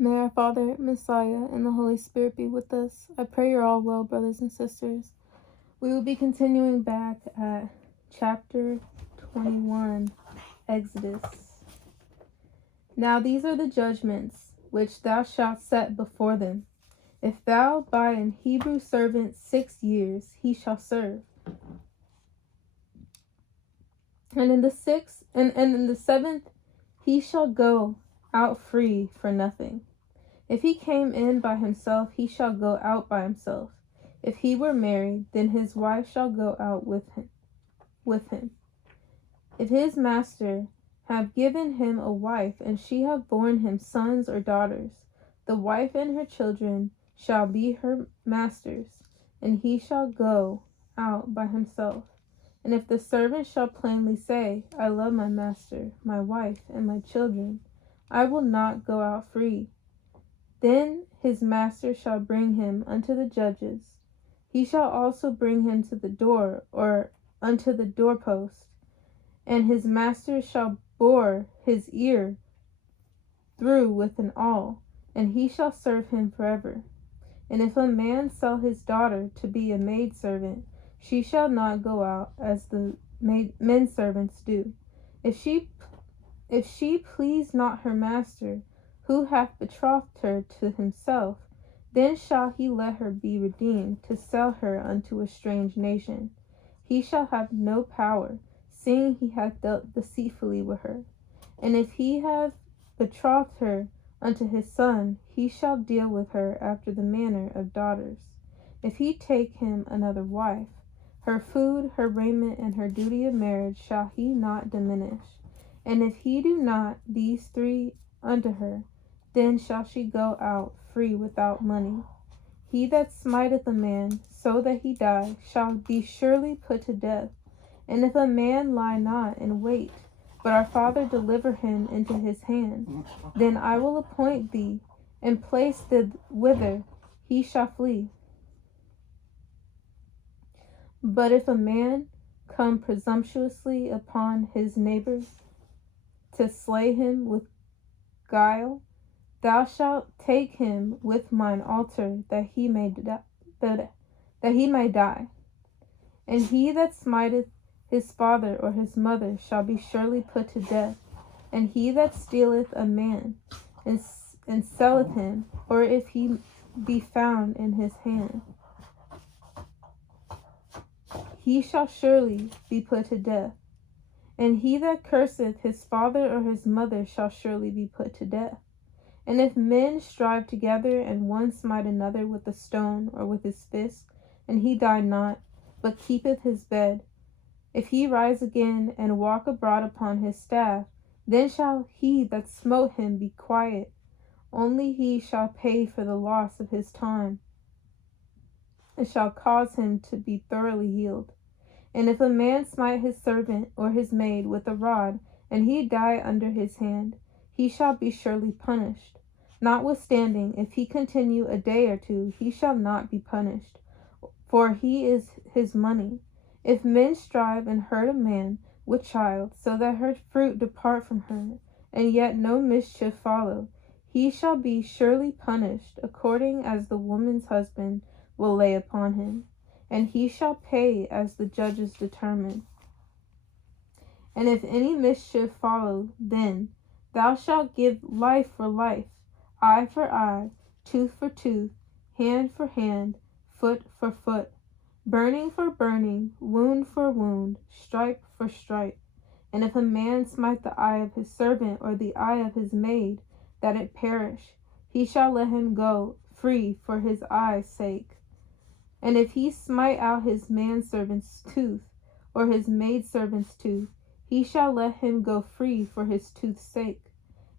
May our Father, Messiah, and the Holy Spirit be with us. I pray you're all well, brothers and sisters. We will be continuing back at chapter 21, Exodus. Now these are the judgments which thou shalt set before them. If thou buy an Hebrew servant 6 years, he shall serve. And in the 7th he shall go out free for nothing. If he came in by himself, he shall go out by himself. If he were married, then his wife shall go out with him. If his master have given him a wife, and she have borne him sons or daughters, the wife and her children shall be her master's, and he shall go out by himself. And if the servant shall plainly say, I love my master, my wife, and my children, I will not go out free, then his master shall bring him unto the judges. He shall also bring him to the door, or unto the doorpost, and his master shall bore his ear through with an awl, and he shall serve him forever. And if a man sell his daughter to be a maidservant, she shall not go out as the men servants do. If she please not her master, who hath betrothed her to himself, then shall he let her be redeemed, to sell her unto a strange nation. He shall have no power, seeing he hath dealt deceitfully with her. And if he have betrothed her unto his son, he shall deal with her after the manner of daughters. If he take him another wife, her food, her raiment, and her duty of marriage shall he not diminish. And if he do not these 3 unto her, then shall she go out free without money. He that smiteth a man, so that he die, shall be surely put to death. And if a man lie not in wait, but our Father deliver him into his hand, then I will appoint thee, and place thee whither he shall flee. But if a man come presumptuously upon his neighbor to slay him with guile, thou shalt take him with mine altar, that he may die. And he that smiteth his father or his mother shall be surely put to death. And he that stealeth a man and selleth him, or if he be found in his hand, he shall surely be put to death. And he that curseth his father or his mother shall surely be put to death. And if men strive together, and one smite another with a stone or with his fist, and he die not, but keepeth his bed, if he rise again and walk abroad upon his staff, then shall he that smote him be quiet, only he shall pay for the loss of his time, and shall cause him to be thoroughly healed. And if a man smite his servant or his maid with a rod, and he die under his hand, he shall be surely punished. Notwithstanding, if he continue a day or 2, he shall not be punished, for he is his money. If men strive and hurt a man with child, so that her fruit depart from her, and yet no mischief follow, he shall be surely punished, according as the woman's husband will lay upon him, and he shall pay as the judges determine. And if any mischief follow, then thou shalt give life for life, eye for eye, tooth for tooth, hand for hand, foot for foot, burning for burning, wound for wound, stripe for stripe. And if a man smite the eye of his servant or the eye of his maid, that it perish, he shall let him go free for his eye's sake. And if he smite out his manservant's tooth or his maidservant's tooth, he shall let him go free for his tooth's sake.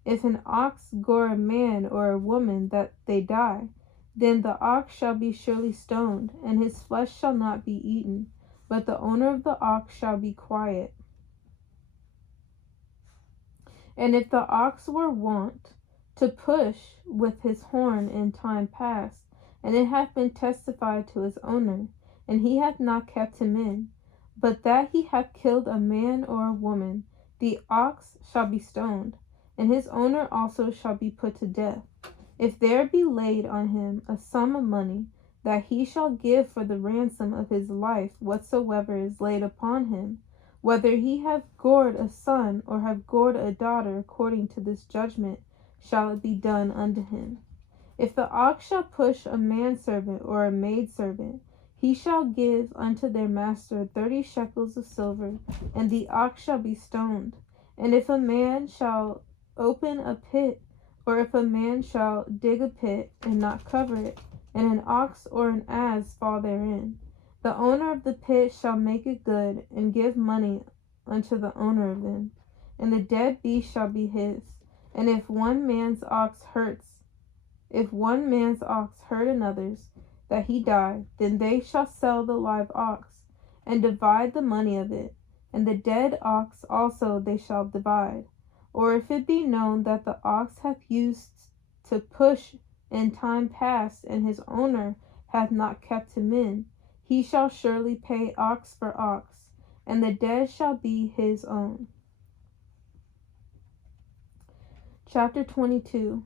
If an ox gore a man or a woman that they die, then the ox shall be surely stoned, and his flesh shall not be eaten, but the owner of the ox shall be quiet. And if the ox were wont to push with his horn in time past, and it hath been testified to his owner, and he hath not kept him in, but that he hath killed a man or a woman, the ox shall be stoned, and his owner also shall be put to death. If there be laid on him a sum of money, that he shall give for the ransom of his life whatsoever is laid upon him, whether he have gored a son or have gored a daughter, according to this judgment shall it be done unto him. If the ox shall push a manservant or a maidservant, he shall give unto their master 30 shekels of silver, and the ox shall be stoned. And if a man shall open a pit, or if a man shall dig a pit and not cover it, and an ox or an ass fall therein, the owner of the pit shall make it good, and give money unto the owner of them, and the dead beast shall be his. And if one man's ox hurt another's, that he die, then they shall sell the live ox, and divide the money of it, and the dead ox also they shall divide. Or if it be known that the ox hath used to push in time past, and his owner hath not kept him in, he shall surely pay ox for ox, and the dead shall be his own. Chapter 22.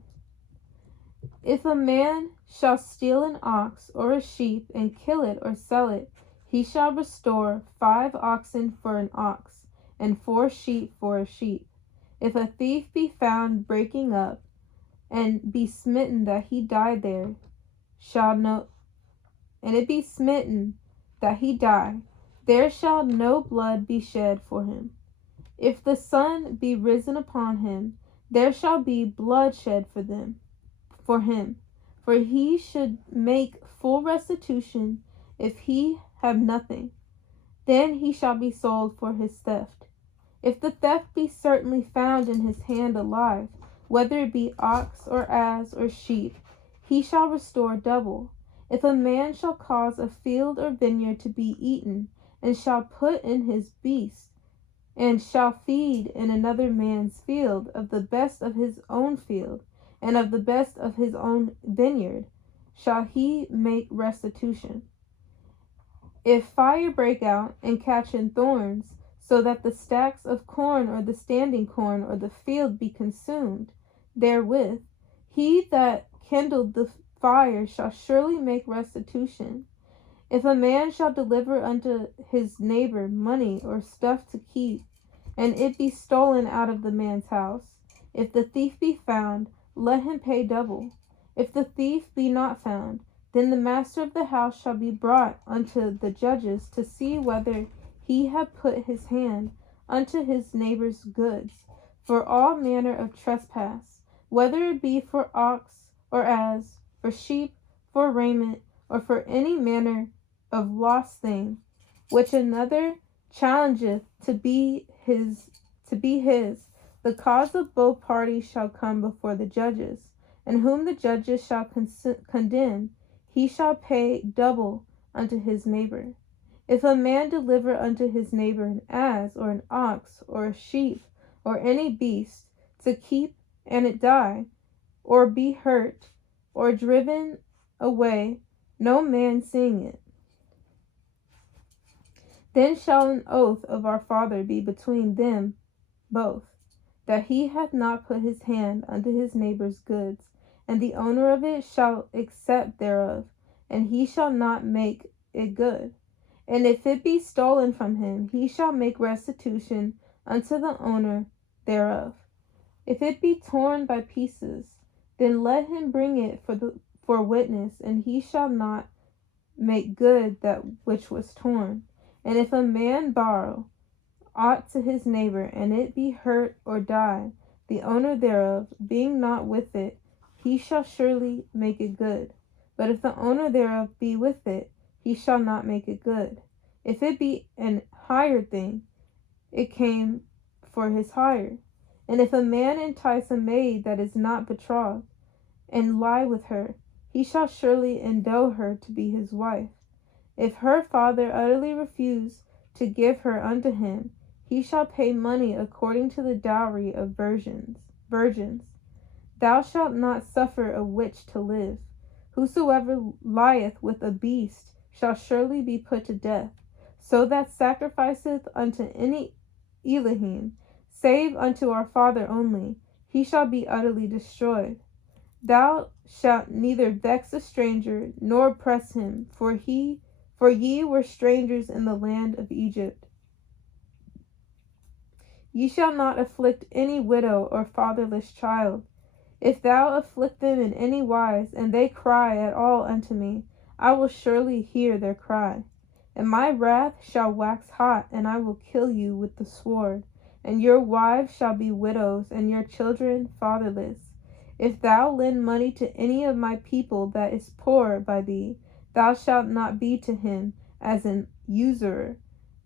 If a man shall steal an ox or a sheep, and kill it or sell it, he shall restore 5 oxen for an ox, and 4 sheep for a sheep. If a thief be found breaking up, and be smitten that he die, there shall no blood be shed for him. If the sun be risen upon him, there shall be blood shed for him. For he should make full restitution if he have nothing. Then he shall be sold for his theft. If the theft be certainly found in his hand alive, whether it be ox or ass or sheep, he shall restore double. If a man shall cause a field or vineyard to be eaten, and shall put in his beast, and shall feed in another man's field of the best of his own field, and of the best of his own vineyard, shall he make restitution. If fire break out and catch in thorns, so that the stacks of corn or the standing corn or the field be consumed therewith, he that kindled the fire shall surely make restitution. If a man shall deliver unto his neighbor money or stuff to keep, and it be stolen out of the man's house, if the thief be found, let him pay double. If the thief be not found, then the master of the house shall be brought unto the judges to see whether he have put his hand unto his neighbor's goods, for all manner of trespass, whether it be for ox or ass, for sheep, for raiment, or for any manner of lost thing, which another challengeth to be his. The cause of both parties shall come before the judges, and whom the judges shall condemn, he shall pay double unto his neighbor. If a man deliver unto his neighbor an ass, or an ox, or a sheep, or any beast, to keep, and it die, or be hurt, or driven away, no man seeing it, then shall an oath of our Father be between them both, that he hath not put his hand unto his neighbor's goods, and the owner of it shall accept thereof, and he shall not make it good. And if it be stolen from him, he shall make restitution unto the owner thereof. If it be torn by pieces, then let him bring it for witness, and he shall not make good that which was torn. And if a man borrow aught to his neighbor, and it be hurt or die, the owner thereof being not with it, he shall surely make it good. But if the owner thereof be with it, he shall not make it good. If it be an hired thing, it came for his hire. And if a man entice a maid that is not betrothed, and lie with her, he shall surely endow her to be his wife. If her father utterly refuse to give her unto him, he shall pay money according to the dowry of virgins. Thou shalt not suffer a witch to live. Whosoever lieth with a beast shall surely be put to death. So that sacrificeth unto any Elohim, save unto our Father only, he shall be utterly destroyed. Thou shalt neither vex a stranger, nor oppress him, for ye were strangers in the land of Egypt. Ye shall not afflict any widow or fatherless child. If thou afflict them in any wise, and they cry at all unto me, I will surely hear their cry. And my wrath shall wax hot, and I will kill you with the sword, and your wives shall be widows, and your children fatherless. If thou lend money to any of my people that is poor by thee, thou shalt not be to him as an usurer,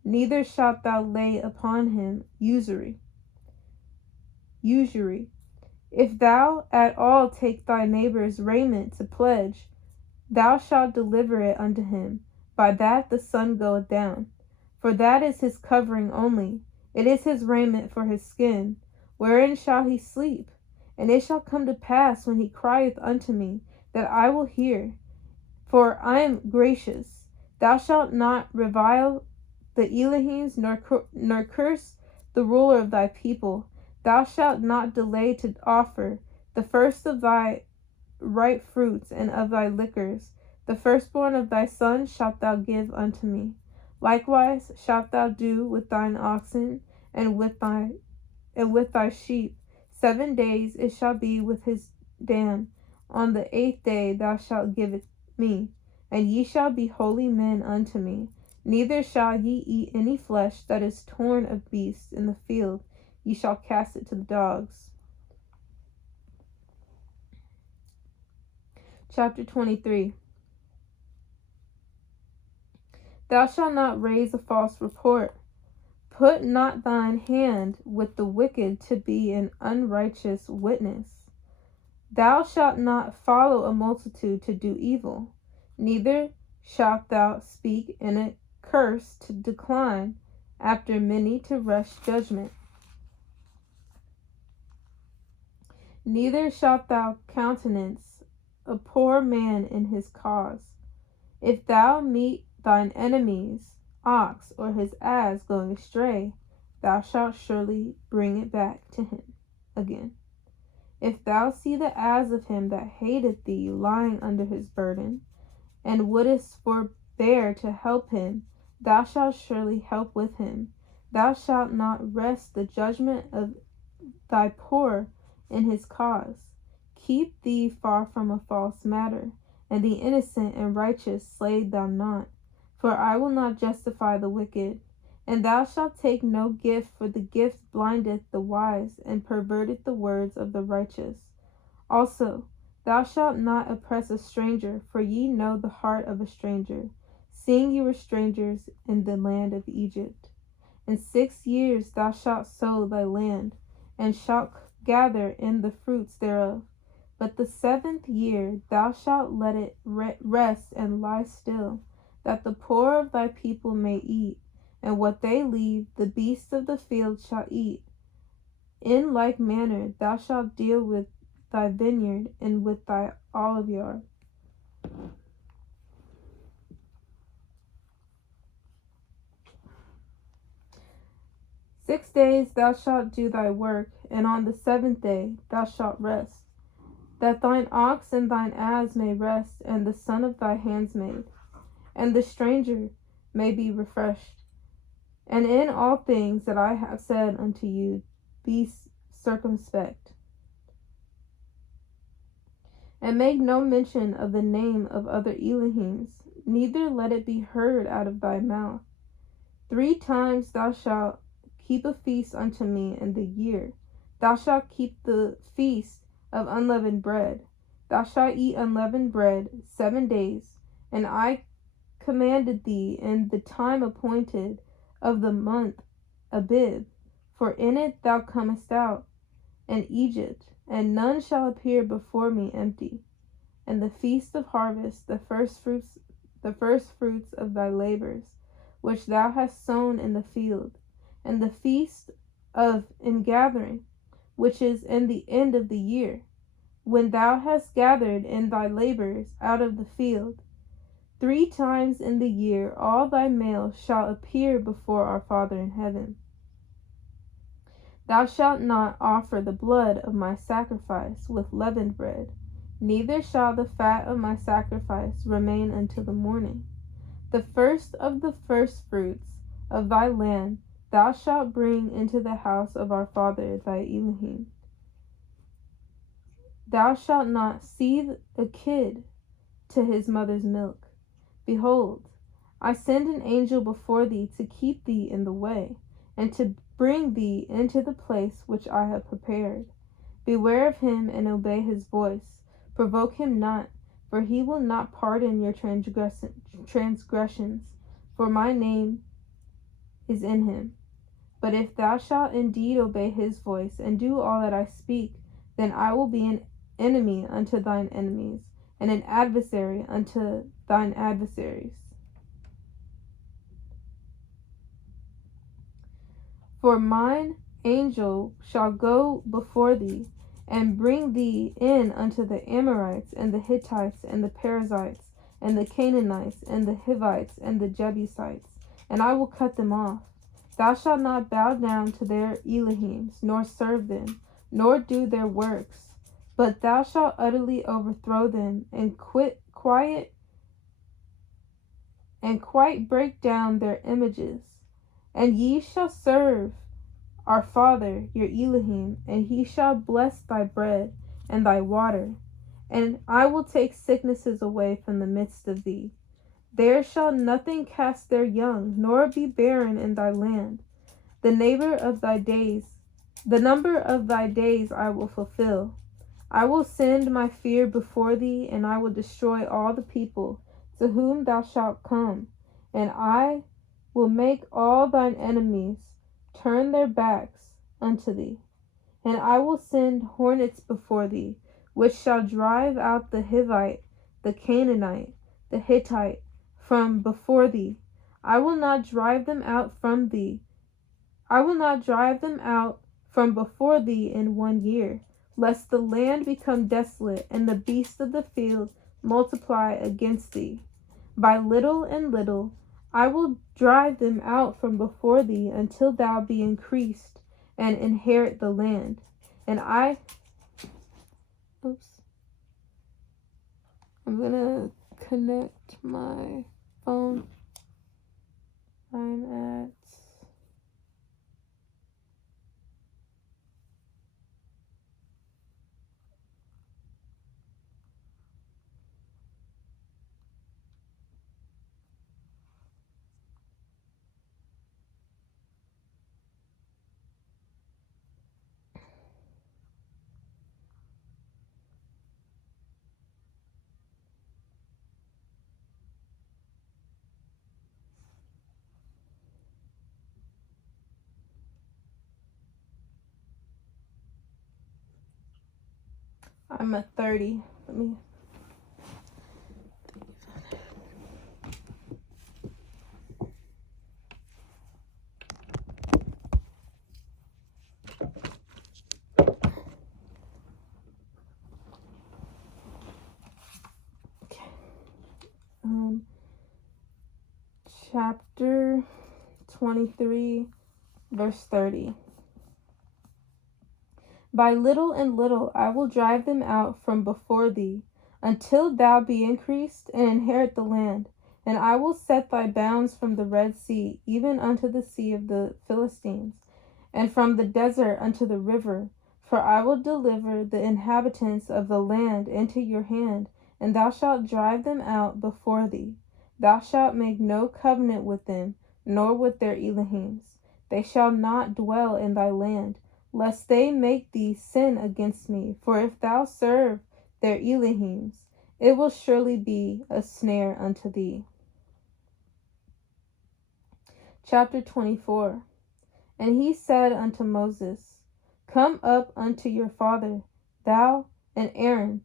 neither shalt thou lay upon him usury. If thou at all take thy neighbor's raiment to pledge, thou shalt deliver it unto him, by that the sun goeth down. For that is his covering only, it is his raiment for his skin. Wherein shall he sleep? And it shall come to pass, when he crieth unto me, that I will hear. For I am gracious. Thou shalt not revile the Elohims, nor curse the ruler of thy people. Thou shalt not delay to offer the first of thy ripe fruits and of thy liquors. The firstborn of thy sons shalt thou give unto me. Likewise shalt thou do with thine oxen and with thy sheep. 7 days it shall be with his dam. On the 8th day thou shalt give it me, and ye shall be holy men unto me. Neither shall ye eat any flesh that is torn of beasts in the field. Ye shall cast it to the dogs. Chapter 23. Thou shalt not raise a false report. Put not thine hand with the wicked to be an unrighteous witness. Thou shalt not follow a multitude to do evil, neither shalt thou speak in a curse to decline after many to rush judgment. Neither shalt thou countenance a poor man in his cause. If thou meet thine enemy's ox or his ass going astray, thou shalt surely bring it back to him again. If thou see the ass of him that hateth thee lying under his burden, and wouldest forbear to help him, thou shalt surely help with him. Thou shalt not wrest the judgment of thy poor in his cause. Keep thee far from a false matter, and the innocent and righteous slay thou not. For I will not justify the wicked. And thou shalt take no gift, for the gift blindeth the wise, and perverteth the words of the righteous. Also, thou shalt not oppress a stranger, for ye know the heart of a stranger, seeing ye were strangers in the land of Egypt. In 6 years thou shalt sow thy land, and shalt gather in the fruits thereof. But the 7th year thou shalt let it rest and lie still, that the poor of thy people may eat, and what they leave the beasts of the field shall eat. In like manner thou shalt deal with thy vineyard and with thy oliveyard. Six days thou shalt do thy work, and on the 7th day thou shalt rest, that thine ox and thine ass may rest, and the son of thy handmaid, and the stranger may be refreshed. And in all things that I have said unto you, be circumspect. And make no mention of the name of other Elohims, neither let it be heard out of thy mouth. 3 times thou shalt keep a feast unto me in the year. Thou shalt keep the feast of unleavened bread. Thou shalt eat unleavened bread 7 days, and I commanded thee in the time appointed of the month Abib, for in it thou comest out, and Egypt, and none shall appear before me empty. And the feast of harvest, the first fruits of thy labors, which thou hast sown in the field, and the feast of ingathering, which is in the end of the year, when thou hast gathered in thy labors out of the field. 3 times in the year all thy males shall appear before our Father in heaven. Thou shalt not offer the blood of my sacrifice with leavened bread, neither shall the fat of my sacrifice remain until the morning. The first of the firstfruits of thy land thou shalt bring into the house of our father thy Elohim. Thou shalt not seethe a kid to his mother's milk. Behold, I send an angel before thee to keep thee in the way, and to bring thee into the place which I have prepared. Beware of him and obey his voice. Provoke him not, for he will not pardon your transgressions, for my name is in him. But if thou shalt indeed obey his voice, and do all that I speak, then I will be an enemy unto thine enemies, and an adversary unto thine adversaries. For mine angel shall go before thee, and bring thee in unto the Amorites, and the Hittites, and the Perizzites, and the Canaanites, and the Hivites, and the Jebusites, and I will cut them off. Thou shalt not bow down to their Elohims, nor serve them, nor do their works, but thou shalt utterly overthrow them, and quite break down their images. And ye shall serve our father your Elohim, and he shall bless thy bread and thy water, and I will take sicknesses away from the midst of thee. There shall nothing cast their young, nor be barren in thy land. The number of thy days I will fulfill. I will send my fear before thee, and I will destroy all the people to whom thou shalt come, and I will make all thine enemies turn their backs unto thee. And I will send hornets before thee, which shall drive out the Hivite, the Canaanite, the Hittite from before thee. I will not drive them out from before thee in 1 year, lest the land become desolate, and the beasts of the field multiply against thee. By little and little I will drive them out from before thee, until thou be increased and inherit the land. And I'm gonna connect my phone. I'm at I'm at 30. Let me. Okay. Chapter 23, verse 30. By little and little I will drive them out from before thee, until thou be increased and inherit the land. And I will set thy bounds from the Red Sea, even unto the sea of the Philistines, and from the desert unto the river. For I will deliver the inhabitants of the land into your hand, and thou shalt drive them out before thee. Thou shalt make no covenant with them, nor with their Elohims. They shall not dwell in thy land, lest they make thee sin against me. For if thou serve their Elohims, it will surely be a snare unto thee. Chapter 24. And he said unto Moses, Come up unto your father, thou and Aaron,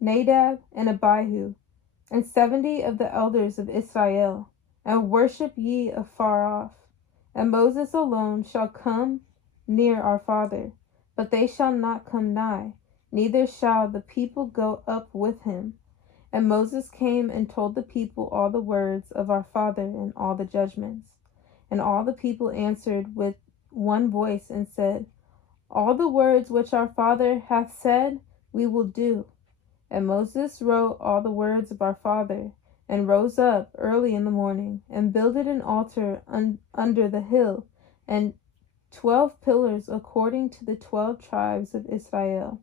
Nadab and Abihu, and 70 of the elders of Israel, and worship ye afar off. And Moses alone shall come near our father, but they shall not come nigh, neither shall the people go up with him. And Moses came and told the people all the words of our father and all the judgments. And all the people answered with one voice and said, All the words which our father hath said we will do. And Moses wrote all the words of our father, and rose up early in the morning, and builded an altar under the hill, and 12 pillars according to the 12 tribes of Israel.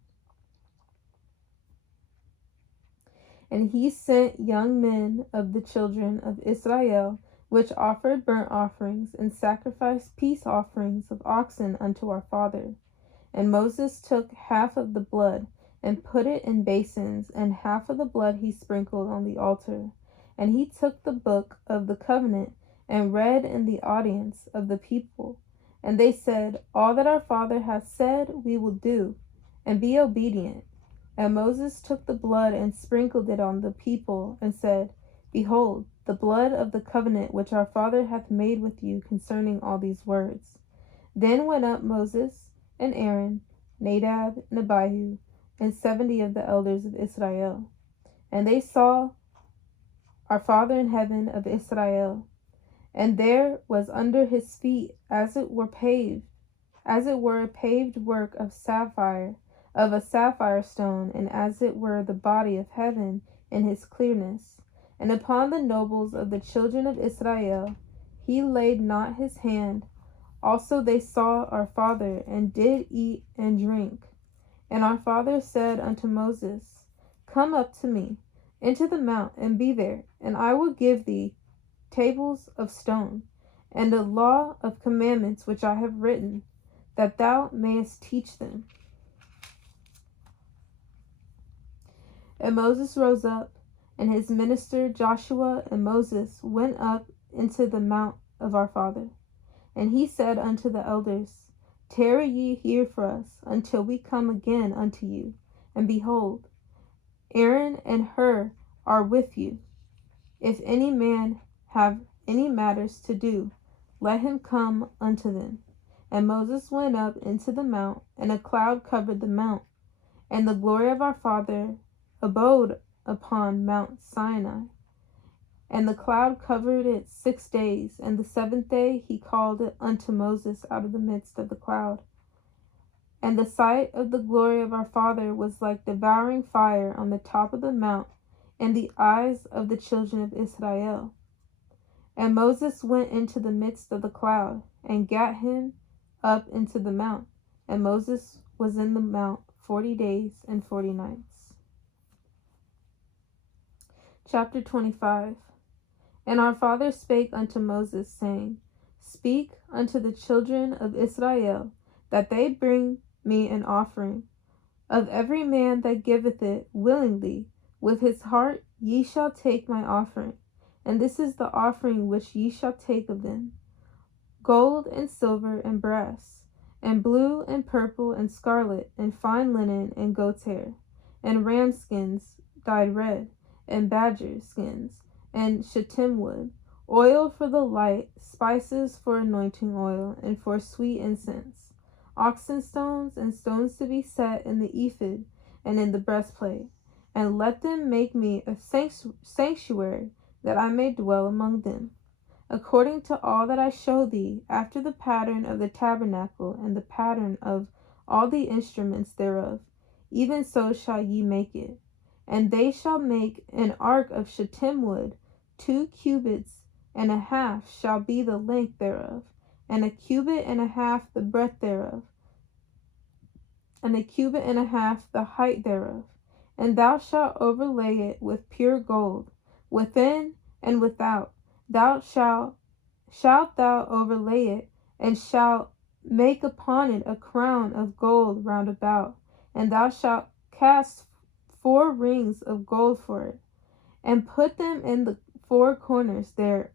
And he sent young men of the children of Israel, which offered burnt offerings, and sacrificed peace offerings of oxen unto our father. And Moses took half of the blood, and put it in basins, and half of the blood he sprinkled on the altar. And he took the book of the covenant, and read in the audience of the people. And they said, All that our father hath said we will do, and be obedient. And Moses took the blood, and sprinkled it on the people, and said, Behold, the blood of the covenant which our father hath made with you concerning all these words. Then went up Moses and Aaron, Nadab and Abihu, and 70 of the elders of Israel. And they saw our Father in heaven of Israel, and there was under his feet as it were a paved work of a sapphire stone, and as it were the body of heaven in his clearness. And upon the nobles of the children of Israel he laid not his hand. Also they saw our father, and did eat and drink. And our father said unto Moses, Come up to me into the mount, and be there, and I will give thee tables of stone, and a law of commandments which I have written, that thou mayest teach them. And Moses rose up, and his minister Joshua and Moses went up into the mount of our father. And he said unto the elders, Tarry ye here for us, until we come again unto you. And behold, Aaron and Hur are with you. If any man have any matters to do, let him come unto them. And Moses went up into the mount, and a cloud covered the mount. And the glory of our father abode upon Mount Sinai. And the cloud covered it 6 days, and the 7th day he called it unto Moses out of the midst of the cloud. And the sight of the glory of our father was like devouring fire on the top of the mount in the eyes of the children of Israel. And Moses went into the midst of the cloud, and gat him up into the mount. And Moses was in the mount 40 days and 40 nights. Chapter 25. And our father spake unto Moses, saying, Speak unto the children of Israel, that they bring me an offering. Of every man that giveth it willingly, with his heart ye shall take my offering. And this is the offering which ye shall take of them: gold and silver and brass, and blue and purple and scarlet, and fine linen and goat's hair, and ram skins dyed red, and badger skins, and shittim wood, oil for the light, spices for anointing oil, and for sweet incense, oxen stones, and stones to be set in the ephod and in the breastplate. And let them make me a sanctuary, that I may dwell among them, according to all that I show thee, after the pattern of the tabernacle, and the pattern of all the instruments thereof. Even so shall ye make it. And they shall make an ark of shittim wood, 2 cubits and a half shall be the length thereof, and a cubit and a half the breadth thereof, and a cubit and a half the height thereof. And thou shalt overlay it with pure gold, within and without. Shalt thou overlay it, and shalt make upon it a crown of gold round about. And thou shalt cast 4 rings of gold for it, and put them in the 4 corners thereof,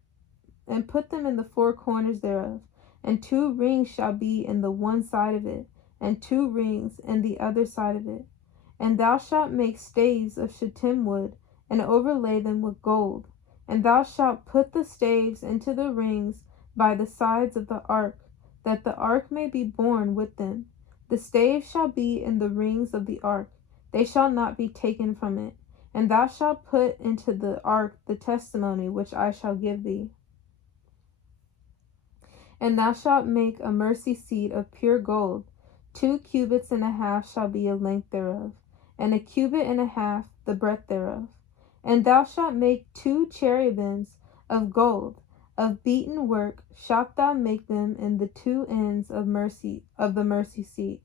and 2 rings shall be in the one side of it, and 2 rings in the other side of it. And thou shalt make staves of shittim wood, and overlay them with gold. And thou shalt put the staves into the rings by the sides of the ark, that the ark may be borne with them. The staves shall be in the rings of the ark, they shall not be taken from it. And thou shalt put into the ark the testimony which I shall give thee. And thou shalt make a mercy seat of pure gold. 2 cubits and a half shall be a length thereof, and a cubit and a half the breadth thereof. And thou shalt make 2 cherubims of gold, of beaten work shalt thou make them in the 2 ends of the mercy seat,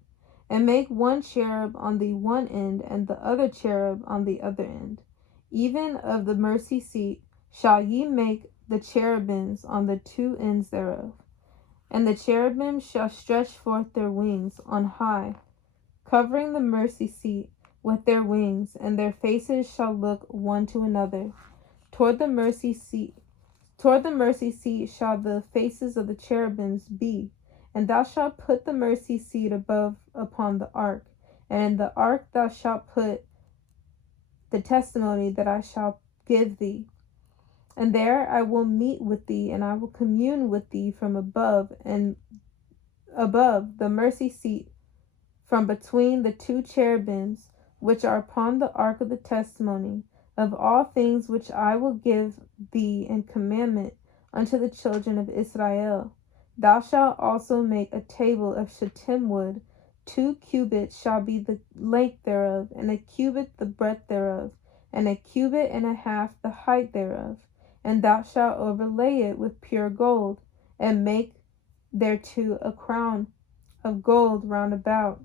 and make 1 cherub on the one end, and the other cherub on the other end. Even of the mercy seat shall ye make the cherubims on the 2 ends thereof. And the cherubim shall stretch forth their wings on high, covering the mercy seat with their wings, and their faces shall look one to another. Toward the mercy seat shall the faces of the cherubims be. And thou shalt put the mercy seat above upon the ark, and in the ark thou shalt put the testimony that I shall give thee. And there I will meet with thee, and I will commune with thee from above, and above the mercy seat, from between the 2 cherubims which are upon the ark of the testimony, of all things which I will give thee in commandment unto the children of Israel. Thou shalt also make a table of shittim wood. 2 cubits shall be the length thereof, and a cubit the breadth thereof, and a cubit and a half the height thereof. And thou shalt overlay it with pure gold, and make thereto a crown of gold round about.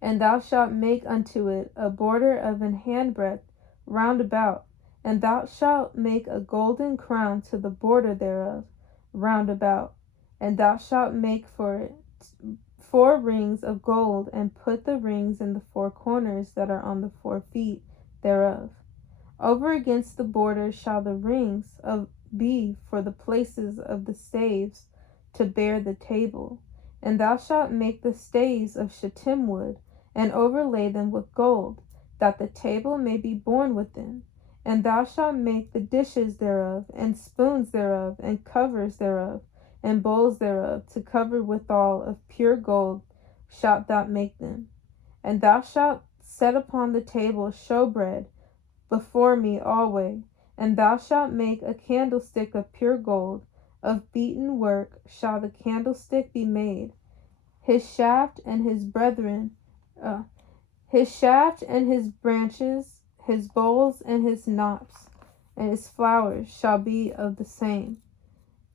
And thou shalt make unto it a border of an handbreadth round about, and thou shalt make a golden crown to the border thereof round about. And thou shalt make for it 4 rings of gold, and put the rings in the 4 corners that are on the 4 feet thereof. Over against the border shall the rings be for the places of the staves to bear the table. And thou shalt make the staves of shittim wood, and overlay them with gold, that the table may be borne with them. And thou shalt make the dishes thereof, and spoons thereof, and covers thereof, and bowls thereof, to cover withal of pure gold shalt thou make them. And thou shalt set upon the table showbread before me alway. And thou shalt make a candlestick of pure gold, of beaten work shall the candlestick be made. His shaft and his branches, his bowls and his knops, and his flowers shall be of the same.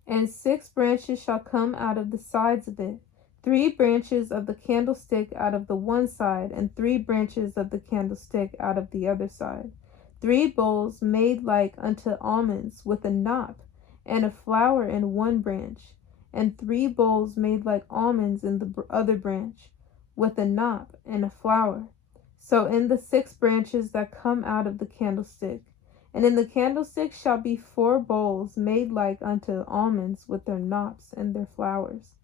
And 6 branches shall come out of the sides of it, 3 branches of the candlestick out of the one side, and 3 branches of the candlestick out of the other side. 3 bowls made like unto almonds, with a knop, and a flower in one branch, and 3 bowls made like almonds in the other branch, with a knop and a flower. So in the 6 branches that come out of the candlestick. And in the candlestick shall be 4 bowls made like unto almonds, with their knops and their flowers.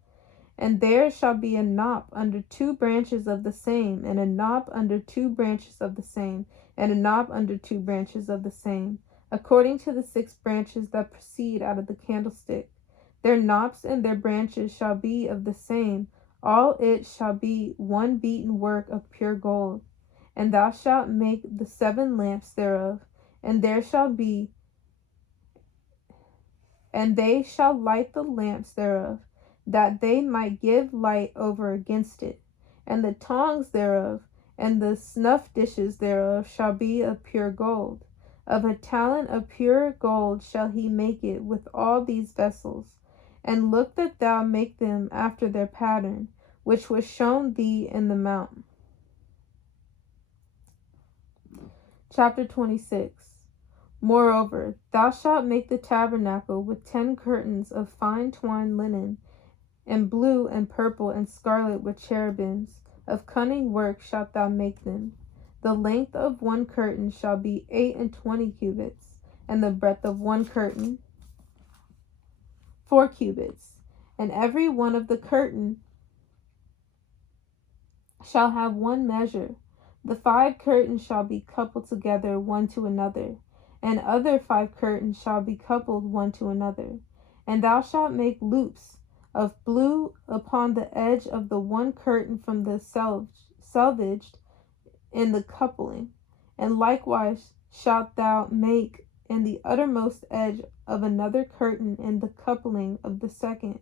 And there shall be a knop under 2 branches of the same, and a knop under 2 branches of the same, and a knop under 2 branches of the same, according to the 6 branches that proceed out of the candlestick. Their knops and their branches shall be of the same. All it shall be 1 beaten work of pure gold. And thou shalt make the 7 lamps thereof, and they shall light the lamps thereof, that they might give light over against it. And the tongs thereof, and the snuff dishes thereof shall be of pure gold. Of a talent of pure gold shall he make it with all these vessels. And look that thou make them after their pattern, which was shown thee in the mount. Chapter 26. Moreover, thou shalt make the tabernacle with 10 curtains of fine twined linen, and blue and purple and scarlet with cherubims. Of cunning work shalt thou make them. The length of 1 curtain shall be 28 cubits, and the breadth of 1 curtain 4 cubits. And every one of the curtain shall have 1 measure. The 5 curtains shall be coupled together one to another, and other 5 curtains shall be coupled one to another. And thou shalt make loops of blue upon the edge of the 1 curtain from the selvaged in the coupling. And likewise shalt thou make in the uttermost edge of another curtain in the coupling of the second.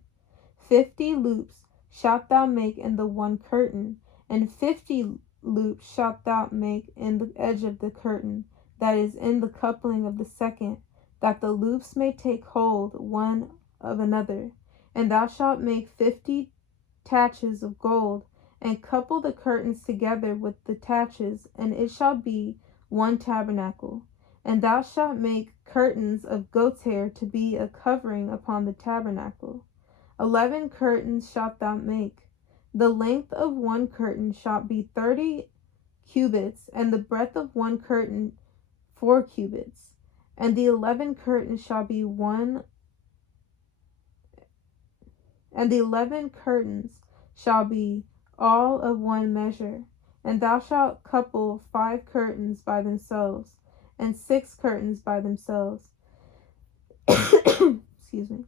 50 loops shalt thou make in the 1 curtain, and 50 loop shalt thou make in the edge of the curtain that is in the coupling of the second, that the loops may take hold one of another. And thou shalt make 50 taches of gold, and couple the curtains together with the taches, and it shall be one tabernacle. And thou shalt make curtains of goat's hair to be a covering upon the tabernacle. 11 curtains shalt thou make. The length of one curtain shall be 30 cubits, and the breadth of one curtain 4 cubits. And the 11 curtains shall be one, and the 11 curtains shall be all of one measure. And thou shalt couple 5 curtains by themselves, and 6 curtains by themselves. Excuse me.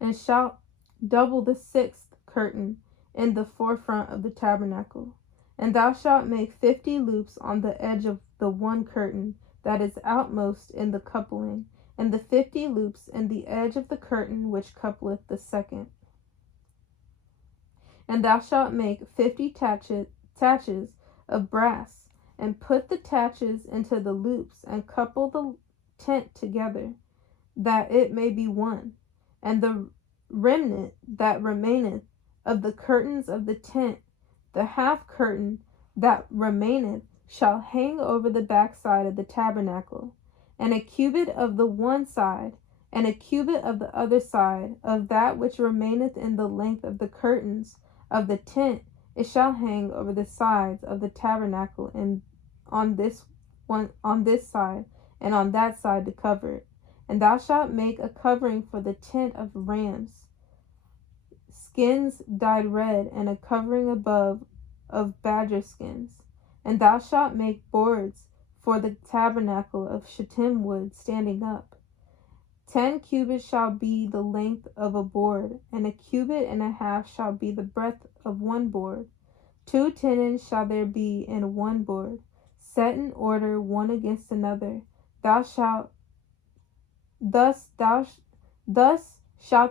And shalt double the 6th curtain in the forefront of the tabernacle. And thou shalt make 50 loops on the edge of the one curtain that is outmost in the coupling, and the 50 loops in the edge of the curtain which coupleth the second. And thou shalt make 50 taches of brass, and put the taches into the loops, and couple the tent together, that it may be one. And the remnant that remaineth of the curtains of the tent, the half curtain that remaineth, shall hang over the backside of the tabernacle, and a cubit of the one side, and a cubit of the other side of that which remaineth in the length of the curtains of the tent, it shall hang over the sides of the tabernacle, and on this side and on that side to cover it. And thou shalt make a covering for the tent of rams, skins dyed red, and a covering above of badger skins. And thou shalt make boards for the tabernacle of shittim wood standing up. 10 cubits shall be the length of a board, and a cubit and a half shall be the breadth of one board. 2 tenons shall there be in one board, set in order one against another. Thus shalt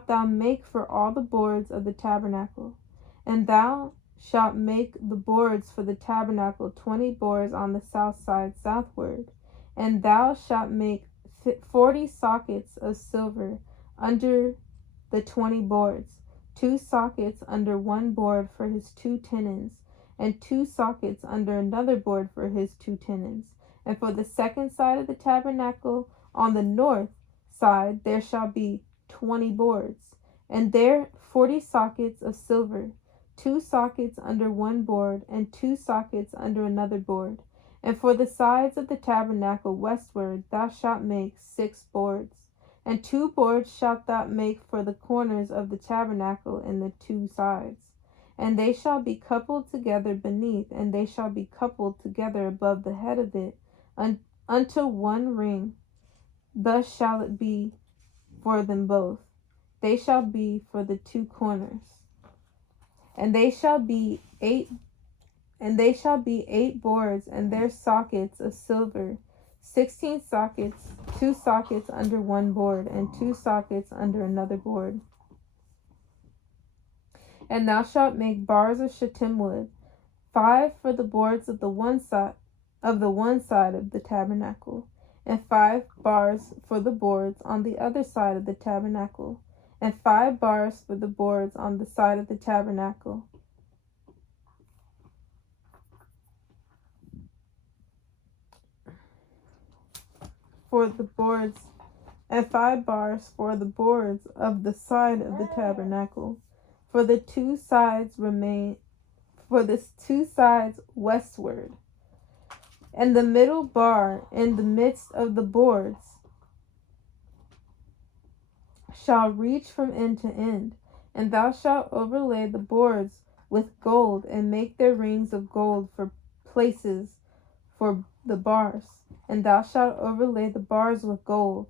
thou make for all the boards of the tabernacle. And thou shalt make the boards for the tabernacle 20 boards on the south side southward. And thou shalt make 40 sockets of silver under the 20 boards, 2 sockets under one board for his 2 tenons, and 2 sockets under another board for his 2 tenons. And for the second side of the tabernacle on the north side there shall be 20 boards, and there 40 sockets of silver, 2 sockets under one board, and 2 sockets under another board. And for the sides of the tabernacle westward thou shalt make 6 boards, and 2 boards shalt thou make for the corners of the tabernacle in the 2 sides. And they shall be coupled together beneath, and they shall be coupled together above the head of it, unto one ring. Thus shall it be for them both. They shall be for the 2 corners. And they shall be 8 boards, and their sockets of silver, 16 sockets, 2 sockets under one board, and 2 sockets under another board. And thou shalt make bars of shittim wood, 5 for the boards of the one side of the tabernacle, and 5 bars for the boards on the other side of the tabernacle, and 5 bars for the boards on the side of the tabernacle. For the boards, and 5 bars for the boards of the side of the tabernacle. For the 2 sides westward, and the middle bar in the midst of the boards shall reach from end to end. And thou shalt overlay the boards with gold, and make their rings of gold for places for the bars. And thou shalt overlay the bars with gold.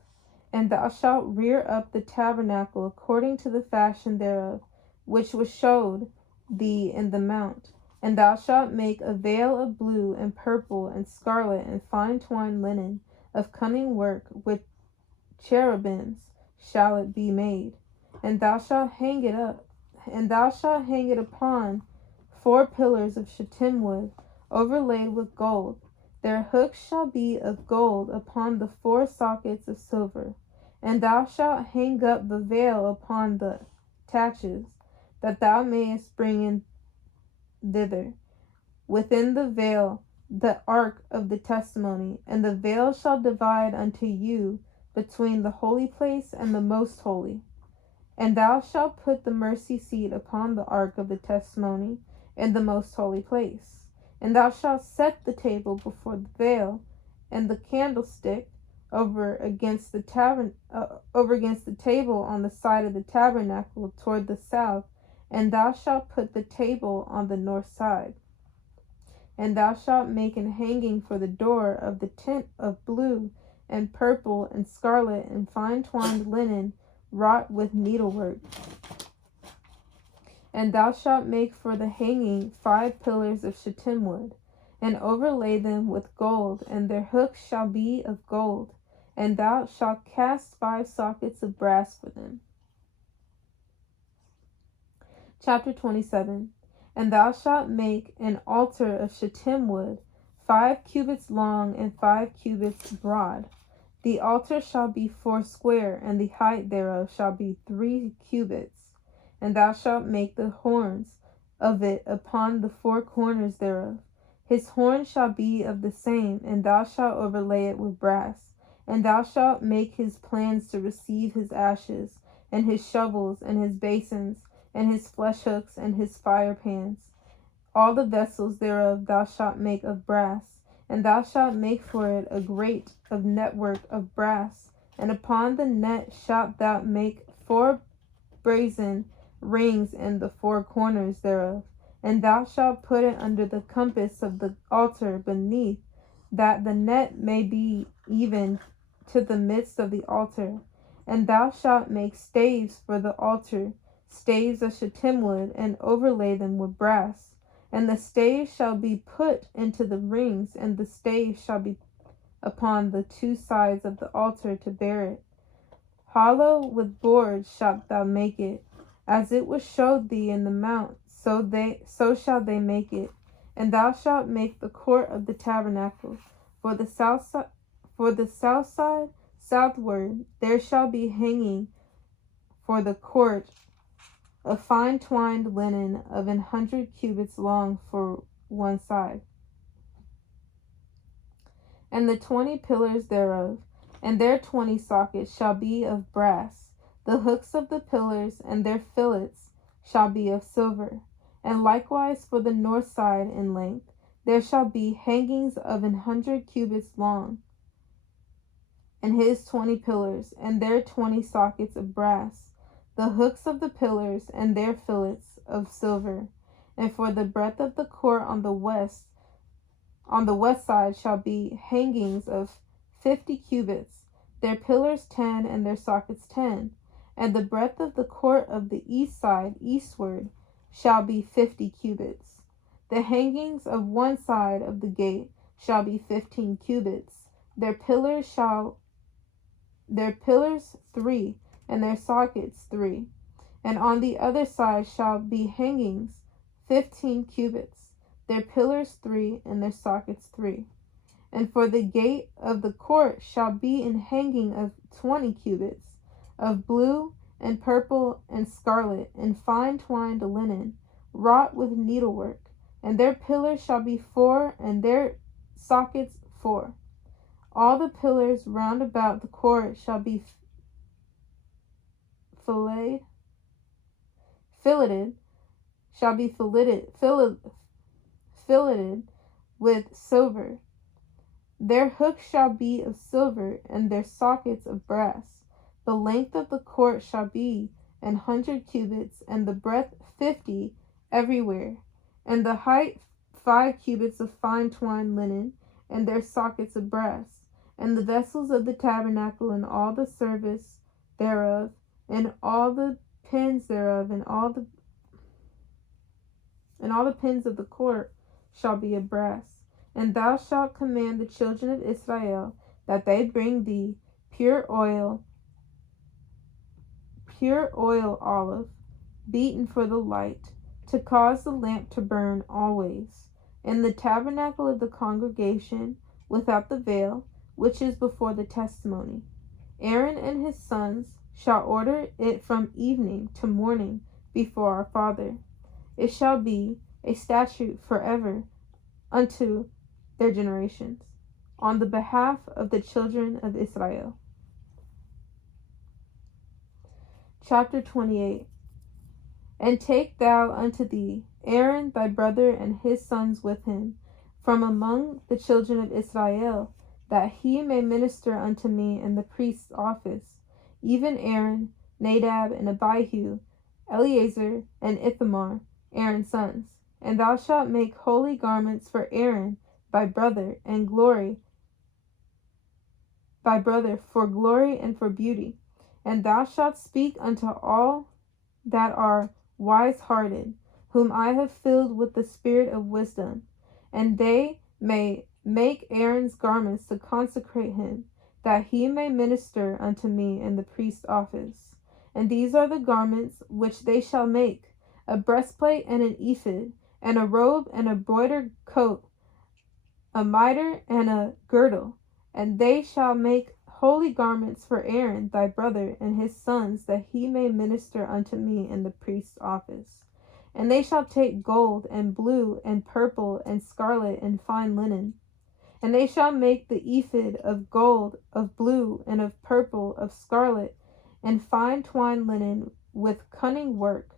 And thou shalt rear up the tabernacle according to the fashion thereof, which was showed thee in the mount. And thou shalt make a veil of blue and purple and scarlet and fine twined linen of cunning work, with cherubims shall it be made. And thou shalt hang it up, and thou shalt hang it upon 4 pillars of shittim wood, overlaid with gold. Their hooks shall be of gold upon the 4 sockets of silver. And thou shalt hang up the veil upon the taches, that thou mayest bring in thither, within the veil, the ark of the testimony. And the veil shall divide unto you between the holy place and the most holy. And thou shalt put the mercy seat upon the ark of the testimony in the most holy place. And thou shalt set the table before the veil, and the candlestick over against the table on the side of the tabernacle toward the south. And thou shalt put the table on the north side. And thou shalt make an hanging for the door of the tent of blue and purple and scarlet and fine twined linen, wrought with needlework. And thou shalt make for the hanging 5 pillars of shittim wood, and overlay them with gold, and their hooks shall be of gold. And thou shalt cast 5 sockets of brass for them. Chapter 27. And thou shalt make an altar of shittim wood, 5 cubits long and 5 cubits broad. The altar shall be 4 square, and the height thereof shall be 3 cubits. And thou shalt make the horns of it upon the 4 corners thereof. His horn shall be of the same, and thou shalt overlay it with brass. And thou shalt make his plans to receive his ashes, and his shovels, and his basins, and his flesh hooks, and his fire pans. All the vessels thereof thou shalt make of brass. And thou shalt make for it a grate of network of brass, and upon the net shalt thou make 4 brazen rings in the 4 corners thereof. And thou shalt put it under the compass of the altar beneath, that the net may be even to the midst of the altar. And thou shalt make staves for the altar, staves of shittim wood, and overlay them with brass. And the staves shall be put into the rings, and the staves shall be upon the 2 sides of the altar to bear it. Hollow with boards shalt thou make it, as it was showed thee in the mount, so shall they make it. And thou shalt make the court of the tabernacle. For the south side, southward, there shall be hanging for the court of fine twined linen of 100 cubits long for one side. And the 20 pillars thereof, and their 20 sockets shall be of brass. The hooks of the pillars and their fillets shall be of silver. And likewise for the north side in length, there shall be hangings of 100 cubits long, and his 20 pillars, and their 20 sockets of brass. The hooks of the pillars and their fillets of silver. And for the breadth of the court on the west side shall be hangings of 50 cubits, their pillars 10, and their sockets 10. And the breadth of the court of the east side eastward shall be 50 cubits. The hangings of one side of the gate shall be 15 cubits. Their pillars 3, and their sockets 3. And on the other side shall be hangings 15 cubits, their pillars 3, and their sockets 3. And for the gate of the court shall be an hanging of 20 cubits, of blue and purple and scarlet and fine twined linen, wrought with needlework. And their pillars shall be 4, and their sockets 4. All the pillars round about the court shall be filleted with silver. Their hooks shall be of silver, and their sockets of brass. The length of the court shall be 100 cubits, and the breadth 50 everywhere, and the height 5 cubits of fine twined linen, and their sockets of brass. And the vessels of the tabernacle, and all the service thereof, and all the pins thereof, and all the pins of the court shall be of brass. And thou shalt command the children of Israel that they bring thee pure oil olive, beaten for the light, to cause the lamp to burn always, in the tabernacle of the congregation, without the veil, which is before the testimony. Aaron and his sons shall order it from evening to morning before our Father. It shall be a statute forever unto their generations, on the behalf of the children of Israel. Chapter 28. And take thou unto thee Aaron thy brother and his sons with him, from among the children of Israel, that he may minister unto me in the priest's office, even Aaron, Nadab, and Abihu, Eleazar, and Ithamar, Aaron's sons. And thou shalt make holy garments for Aaron thy brother, and for glory and for beauty. And thou shalt speak unto all that are wise-hearted, whom I have filled with the spirit of wisdom, and they may make Aaron's garments to consecrate him, that he may minister unto me in the priest's office. And these are the garments which they shall make: a breastplate and an ephod, and a robe and a broidered coat, a mitre and a girdle. And they shall make holy garments for Aaron thy brother and his sons, that he may minister unto me in the priest's office. And they shall take gold and blue and purple and scarlet and fine linen. And they shall make the ephod of gold, of blue, and of purple, of scarlet, and fine twined linen with cunning work.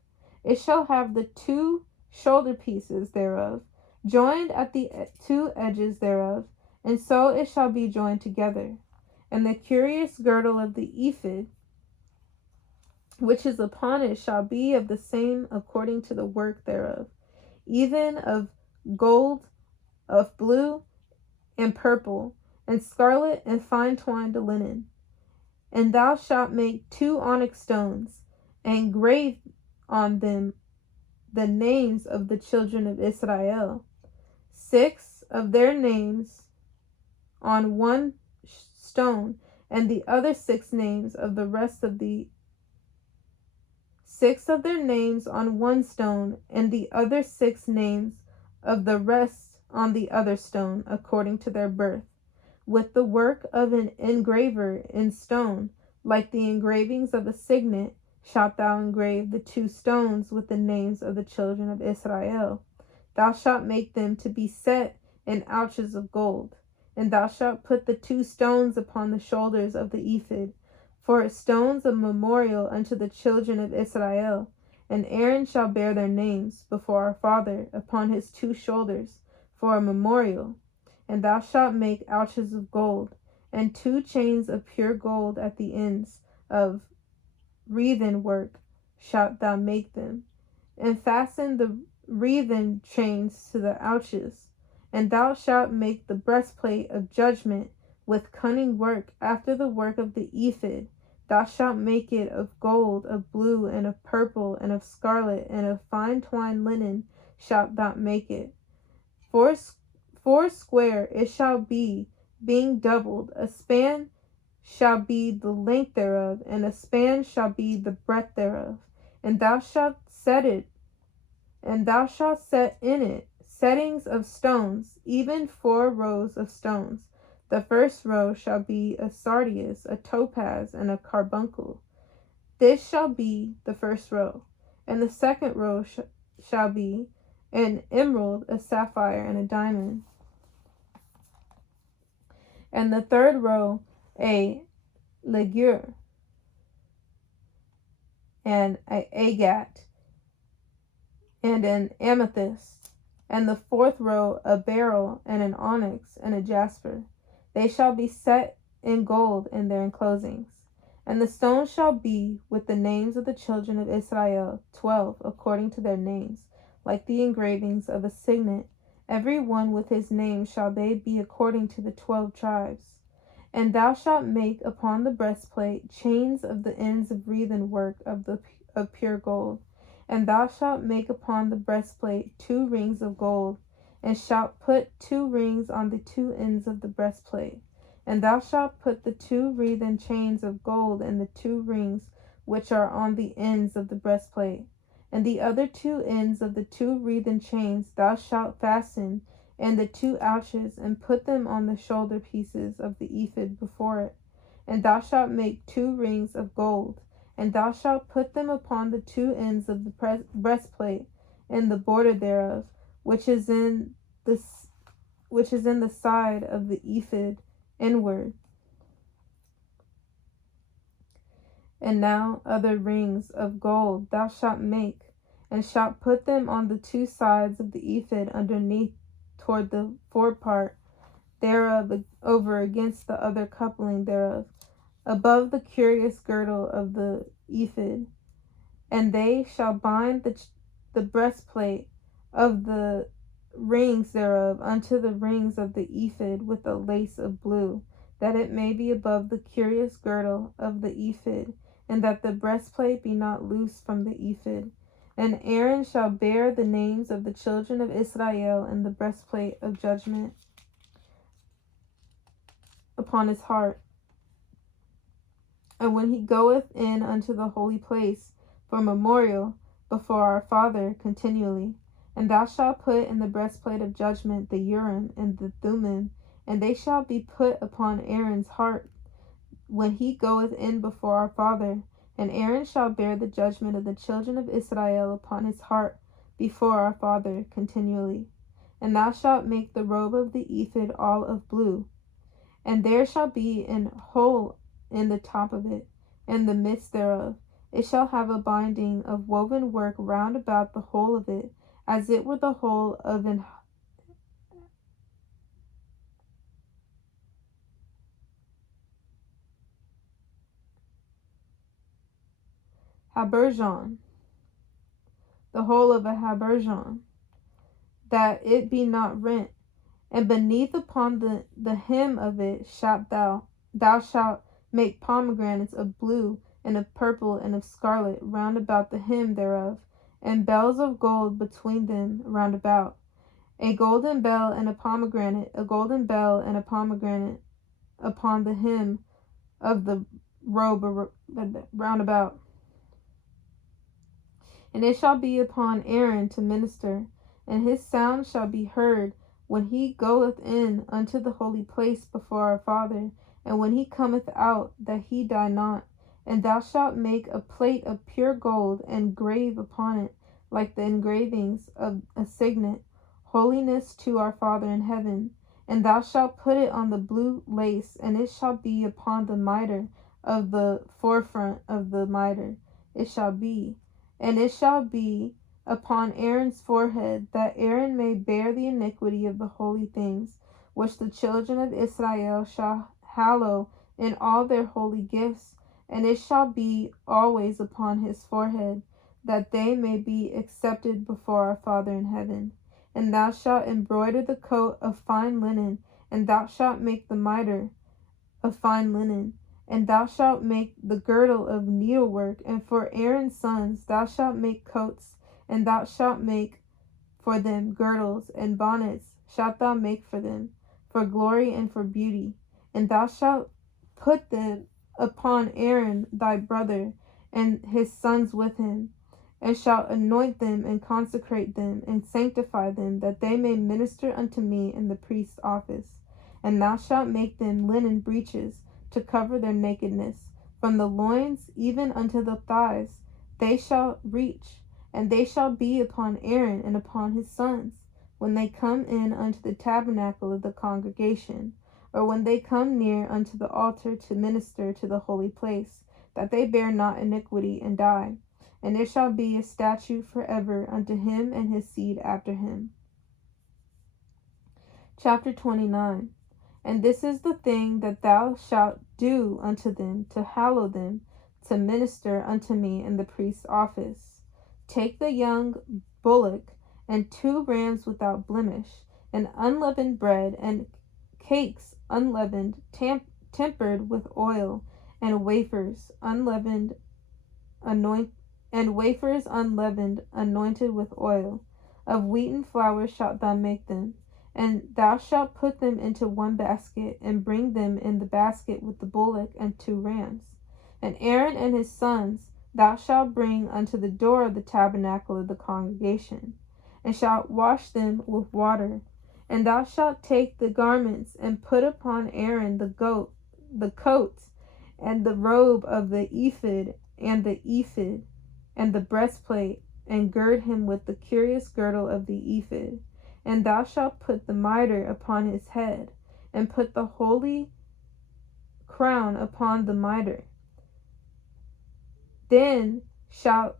It shall have the 2 shoulder pieces thereof, joined at the 2 edges thereof, and so it shall be joined together. And the curious girdle of the ephod, which is upon it, shall be of the same according to the work thereof, even of gold, of blue, and purple, and scarlet, and fine twined linen. And thou shalt make 2 onyx stones, and grave on them the names of the children of Israel, 6 of their names on one stone, and the other 6 names of the rest of the 6 of their names on one stone, and the other 6 names of the rest on the other stone, according to their birth, with the work of an engraver in stone, like the engravings of a signet, shalt thou engrave the 2 stones with the names of the children of Israel. Thou shalt make them to be set in ouches of gold. And thou shalt put the 2 stones upon the shoulders of the ephod, for stones of memorial unto the children of Israel. And Aaron shall bear their names before our Father upon his 2 shoulders, for a memorial. And thou shalt make ouches of gold, and 2 chains of pure gold at the ends of wreathen work shalt thou make them, and fasten the wreathen chains to the ouches. And thou shalt make the breastplate of judgment with cunning work after the work of the ephod. Thou shalt make it of gold, of blue, and of purple, and of scarlet, and of fine twined linen shalt thou make it. 4 square it shall be, being doubled. A span shall be the length thereof, and a span shall be the breadth thereof. And thou shalt set in it settings of stones, even 4 rows of stones. The first row shall be a sardius, a topaz, and a carbuncle. This shall be the first row. And the second row shall be an emerald, a sapphire, and a diamond. And the third row a ligure, and an agate, and an amethyst. And the fourth row a beryl, and an onyx, and a jasper. They shall be set in gold in their enclosings. And the stones shall be with the names of the children of Israel, 12 according to their names, like the engravings of a signet. Every one with his name shall they be according to the 12 tribes. And thou shalt make upon the breastplate chains of the ends of wreathen work of pure gold. And thou shalt make upon the breastplate 2 rings of gold, and shalt put 2 rings on the 2 ends of the breastplate. And thou shalt put the 2 wreathen chains of gold in the 2 rings which are on the ends of the breastplate. And the other two ends of the two wreathen chains thou shalt fasten in the two ouches, and put them on the shoulder pieces of the ephod before it. And thou shalt make 2 rings of gold, and thou shalt put them upon the two ends of the breastplate, in the border thereof, which is in the side of the ephod inward. And now other rings of gold thou shalt make, and shalt put them on the two sides of the ephod underneath, toward the forepart thereof, over against the other coupling thereof, above the curious girdle of the ephod. And they shall bind the breastplate of the rings thereof unto the rings of the ephod with a lace of blue, that it may be above the curious girdle of the ephod, and that the breastplate be not loose from the ephod. And Aaron shall bear the names of the children of Israel in the breastplate of judgment upon his heart. And when he goeth in unto the holy place for memorial before our Father continually, and thou shalt put in the breastplate of judgment the Urim and the Thummim, and they shall be put upon Aaron's heart when he goeth in before our Father. And Aaron shall bear the judgment of the children of Israel upon his heart before our Father continually. And thou shalt make the robe of the ephod all of blue, and there shall be an hole in the top of it, in the midst thereof. It shall have a binding of woven work round about the whole of it, as it were the whole of an habergeon, the whole of a habergeon, that it be not rent. And beneath upon the hem of it thou shalt make pomegranates of blue, and of purple, and of scarlet, round about the hem thereof, and bells of gold between them round about. A golden bell and a pomegranate, a golden bell and a pomegranate upon the hem of the robe round about. And it shall be upon Aaron to minister, and his sound shall be heard when he goeth in unto the holy place before our Father, and when he cometh out, that he die not. And thou shalt make a plate of pure gold, and grave upon it, like the engravings of a signet, holiness to our Father in heaven. And thou shalt put it on the blue lace, and it shall be upon the mitre of the forefront of the mitre. It shall be upon Aaron's forehead, that Aaron may bear the iniquity of the holy things, which the children of Israel shall hallow in all their holy gifts. And it shall be always upon his forehead, that they may be accepted before our Father in heaven. And thou shalt embroider the coat of fine linen, and thou shalt make the mitre of fine linen. And thou shalt make the girdle of needlework, and for Aaron's sons thou shalt make coats, and thou shalt make for them girdles, and bonnets shalt thou make for them, for glory and for beauty. And thou shalt put them upon Aaron thy brother, and his sons with him, and shalt anoint them, and consecrate them, and sanctify them, that they may minister unto me in the priest's office. And thou shalt make them linen breeches, to cover their nakedness, from the loins even unto the thighs they shall reach, and they shall be upon Aaron and upon his sons, when they come in unto the tabernacle of the congregation, or when they come near unto the altar to minister to the holy place, that they bear not iniquity and die. And it shall be a statute forever unto him and his seed after him. Chapter 29. And this is the thing that thou shalt do unto them, to hallow them, to minister unto me in the priest's office. Take the young bullock, and 2 rams without blemish, and unleavened bread, and cakes unleavened, tempered with oil, and wafers unleavened, anointed with oil. Of wheaten flour shalt thou make them. And thou shalt put them into one basket, and bring them in the basket with the bullock and 2 rams. And Aaron and his sons thou shalt bring unto the door of the tabernacle of the congregation, and shalt wash them with water. And thou shalt take the garments, and put upon Aaron the coat, and the robe of the ephod, and the breastplate, and gird him with the curious girdle of the ephod. And thou shalt put the mitre upon his head, and put the holy crown upon the mitre. Then shalt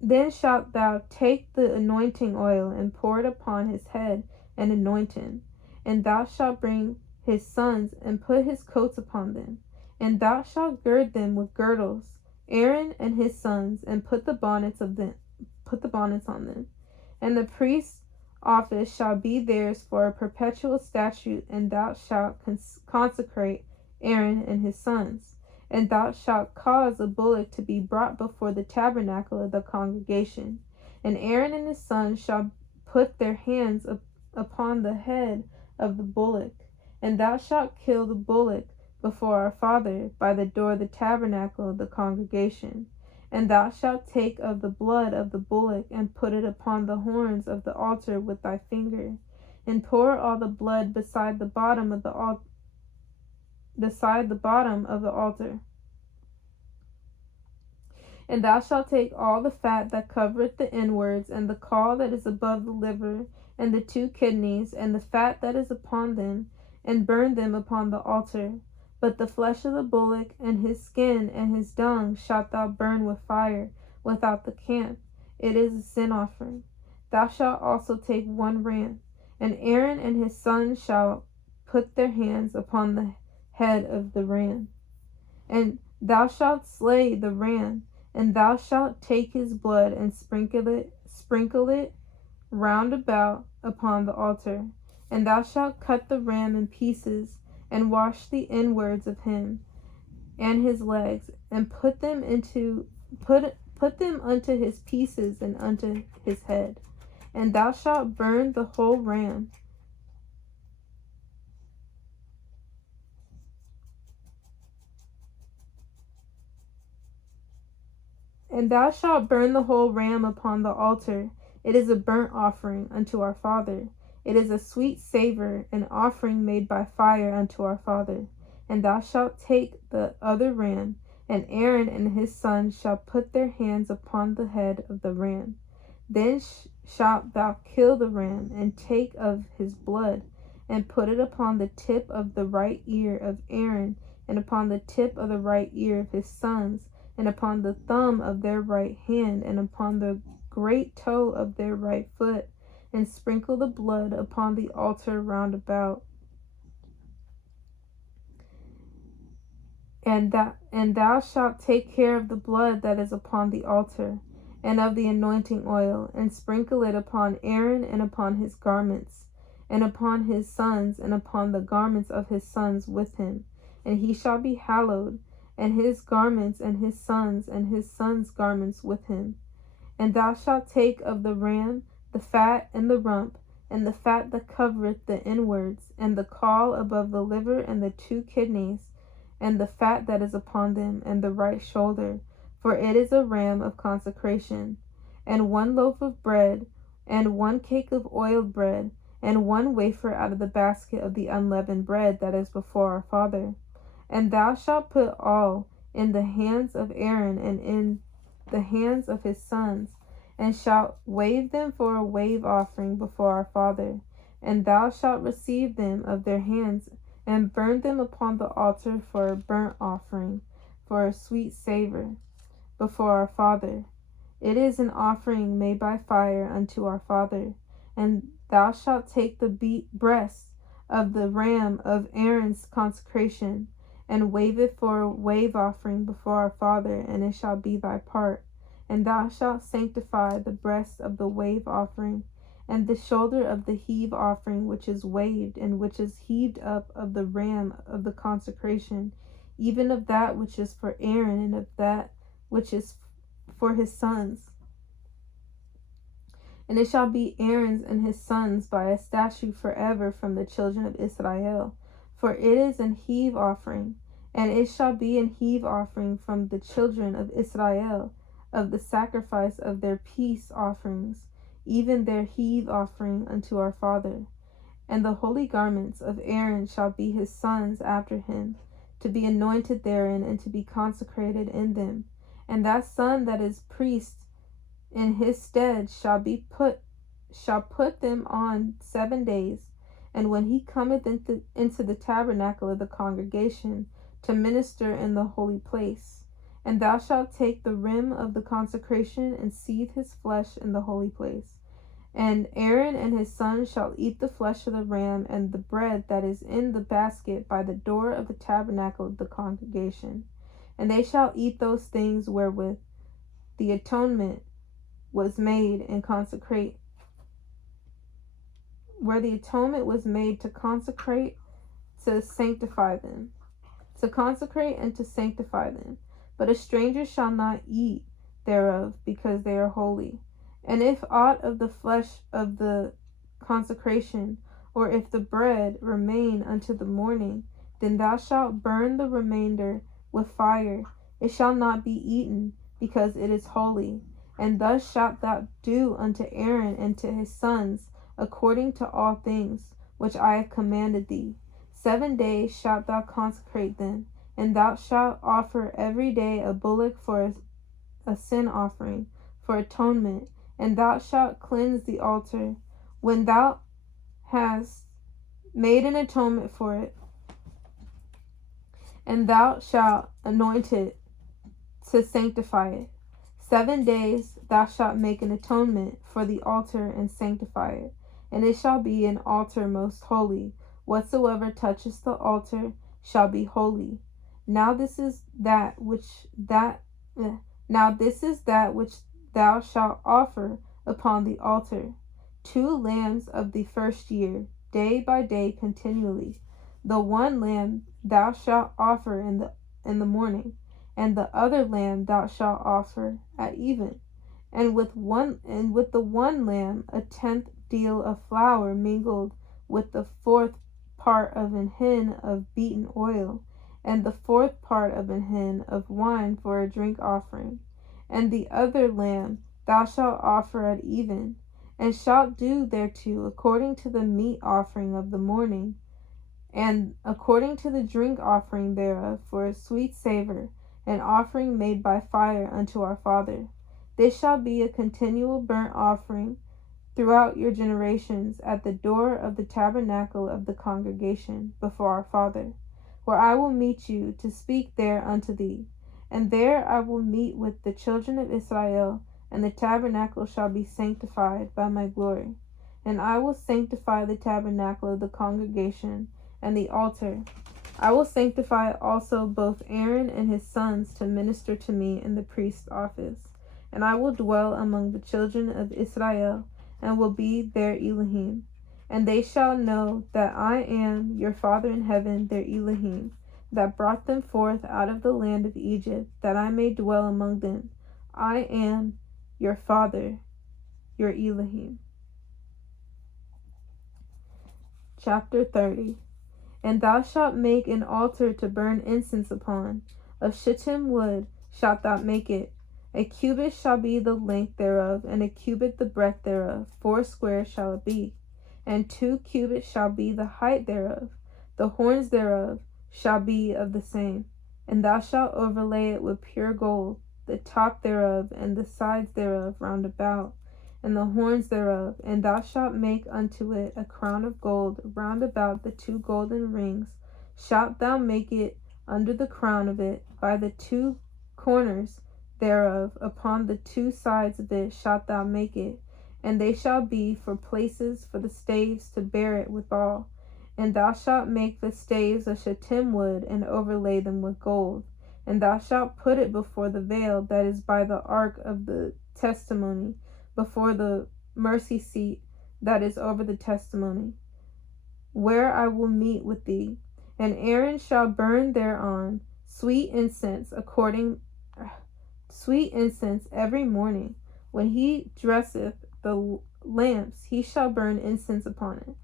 thou take the anointing oil, and pour it upon his head, and anoint him. And thou shalt bring his sons, and put his coats upon them. And thou shalt gird them with girdles, Aaron and his sons, and put the bonnets on them. And the priest's office shall be theirs for a perpetual statute, and thou shalt consecrate Aaron and his sons. And thou shalt cause a bullock to be brought before the tabernacle of the congregation. And Aaron and his sons shall put their hands upon the head of the bullock. And thou shalt kill the bullock before our Father by the door of the tabernacle of the congregation. And thou shalt take of the blood of the bullock, and put it upon the horns of the altar with thy finger, and pour all the blood beside the bottom of the altar. And thou shalt take all the fat that covereth the inwards, and the caul that is above the liver, and the 2 kidneys, and the fat that is upon them, and burn them upon the altar. But the flesh of the bullock, and his skin, and his dung, shalt thou burn with fire without the camp. It is a sin offering. Thou shalt also take 1 ram, and Aaron and his sons shall put their hands upon the head of the ram. And thou shalt slay the ram, and thou shalt take his blood, and sprinkle it round about upon the altar. And thou shalt cut the ram in pieces, and wash the inwards of him and his legs, and put them unto his pieces and unto his head. And thou shalt burn the whole ram. And thou shalt burn the whole ram upon the altar. It is a burnt offering unto our Father. It is a sweet savor, an offering made by fire unto our Father. And thou shalt take the other ram, and Aaron and his sons shall put their hands upon the head of the ram. Then shalt thou kill the ram, and take of his blood, and put it upon the tip of the right ear of Aaron, and upon the tip of the right ear of his sons, and upon the thumb of their right hand, and upon the great toe of their right foot, and sprinkle the blood upon the altar round about. And thou shalt take care of the blood that is upon the altar, and of the anointing oil, and sprinkle it upon Aaron, and upon his garments, and upon his sons, and upon the garments of his sons with him. And he shall be hallowed, and his garments, and his sons' garments with him. And thou shalt take of the ram the fat and the rump, and the fat that covereth the inwards, and the caul above the liver, and the 2 kidneys, and the fat that is upon them, and the right shoulder, for it is a ram of consecration. And 1 loaf of bread, and 1 cake of oiled bread, and 1 wafer out of the basket of the unleavened bread that is before our Father. And thou shalt put all in the hands of Aaron, and in the hands of his sons, and shalt wave them for a wave offering before our Father. And thou shalt receive them of their hands, and burn them upon the altar for a burnt offering, for a sweet savor before our Father. It is an offering made by fire unto our Father. And thou shalt take the breast of the ram of Aaron's consecration, and wave it for a wave offering before our Father, and it shall be thy part. And thou shalt sanctify the breast of the wave offering, and the shoulder of the heave offering which is waved, and which is heaved up of the ram of the consecration, even of that which is for Aaron, and of that which is for his sons. And it shall be Aaron's and his sons by a statute forever from the children of Israel. For it is an heave offering, And it shall be an heave offering from the children of Israel of the sacrifice of their peace offerings, even their heave offering unto our Father. And the holy garments of Aaron shall be his sons after him, to be anointed therein and to be consecrated in them. And that son that is priest in his stead shall put them on 7 days. And when he cometh into the tabernacle of the congregation to minister in the holy place, and thou shalt take the rim of the consecration and seethe his flesh in the holy place. And Aaron and his sons shall eat the flesh of the ram and the bread that is in the basket by the door of the tabernacle of the congregation. And they shall eat those things wherewith the atonement was made and consecrate, where the atonement was made to consecrate, to sanctify them, to consecrate and to sanctify them. But a stranger shall not eat thereof, because they are holy. And if aught of the flesh of the consecration, or if the bread remain unto the morning, then thou shalt burn the remainder with fire. It shall not be eaten, because it is holy. And thus shalt thou do unto Aaron and to his sons, according to all things which I have commanded thee. 7 days shalt thou consecrate them, and thou shalt offer every day a bullock for a sin offering, for atonement, and thou shalt cleanse the altar when thou hast made an atonement for it, and thou shalt anoint it to sanctify it. 7 days thou shalt make an atonement for the altar and sanctify it, and it shall be an altar most holy. Whatsoever toucheth the altar shall be holy. Now this is that which thou shalt offer upon the altar: 2 lambs of the first year, day by day continually. The one lamb thou shalt offer in the morning, and the other lamb thou shalt offer at even. And with the one lamb 1/10 deal of flour mingled with the 4th part of an hin of beaten oil, and the 4th part of an hin of wine for a drink offering. And the other lamb thou shalt offer at even, and shalt do thereto according to the meat offering of the morning, and according to the drink offering thereof for a sweet savor, an offering made by fire unto our Father. This shall be a continual burnt offering throughout your generations at the door of the tabernacle of the congregation before our Father, where I will meet you to speak there unto thee. And there I will meet with the children of Israel, and the tabernacle shall be sanctified by my glory. And I will sanctify the tabernacle of the congregation and the altar. I will sanctify also both Aaron and his sons to minister to me in the priest's office. And I will dwell among the children of Israel, and will be their Elohim. And they shall know that I am your Father in heaven, their Elohim, that brought them forth out of the land of Egypt, that I may dwell among them. I am your Father, your Elohim. Chapter 30. And thou shalt make an altar to burn incense upon. Of shittim wood shalt thou make it. A cubit shall be the length thereof, and a cubit the breadth thereof. 4 shall it be. And 2 cubits shall be the height thereof. The horns thereof shall be of the same. And thou shalt overlay it with pure gold, the top thereof and the sides thereof round about, and the horns thereof. And thou shalt make unto it a crown of gold round about the 2 golden rings. Shalt thou make it under the crown of it by the 2 corners thereof, upon the 2 sides of it shalt thou make it, and they shall be for places for the staves to bear it withal. And thou shalt make the staves of shittim wood, and overlay them with gold. And thou shalt put it before the veil that is by the ark of the testimony, before the mercy seat that is over the testimony, where I will meet with thee. And Aaron shall burn thereon sweet incense every morning. When he dresseth the lamps, he shall burn incense upon it.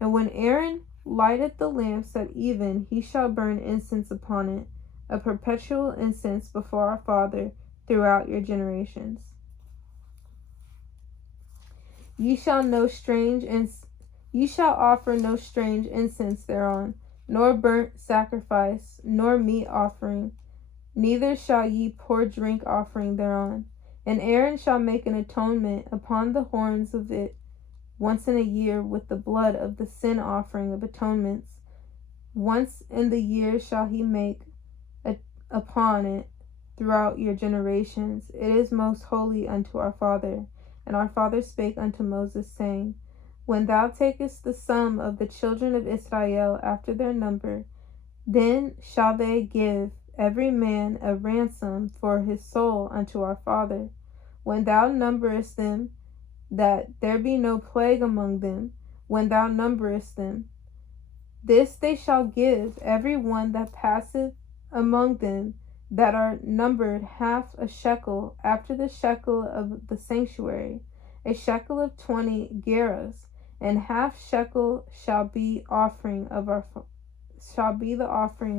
And when Aaron lighteth the lamps at even, he shall burn incense upon it a perpetual incense before our Father throughout your generations. Ye shall offer no strange incense thereon, nor burnt sacrifice, nor meat offering, neither shall ye pour drink offering thereon. And Aaron shall make an atonement upon the horns of it once in a year with the blood of the sin offering of atonements. Once in the year shall he make upon it throughout your generations. It is most holy unto our Father. And our Father spake unto Moses, saying, When thou takest the sum of the children of Israel after their number, then shall they give every man a ransom for his soul unto our Father. When thou numberest them, that there be no plague among them, when thou numberest them, this they shall give every one that passeth among them that are numbered half a shekel after the shekel of the sanctuary, a shekel of 20 gerahs, and half shekel shall be the offering